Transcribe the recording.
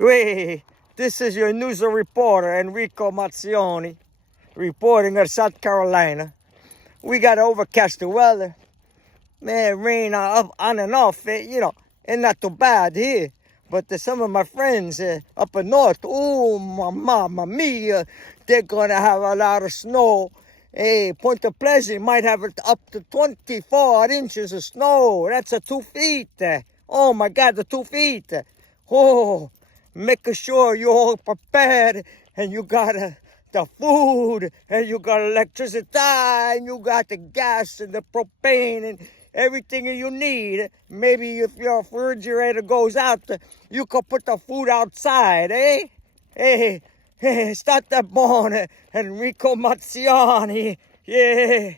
Wait, this is your news reporter, Enrico Mazzioni, reporting out of South Carolina. We got overcast weather. Man, rain up on and off, and not too bad here. But some of my friends up in north, oh, mamma mia, they're going to have a lot of snow. Hey, Point of Pleasant might have it up to 24 inches of snow. That's 2 feet. Oh, my God, the 2 feet. Oh, make sure you're all prepared and you got the food and you got electricity and you got the gas and the propane and everything you need. Maybe if your refrigerator goes out, you could put the food outside, eh? Hey, start that born, Enrico Mazzioni. Yeah.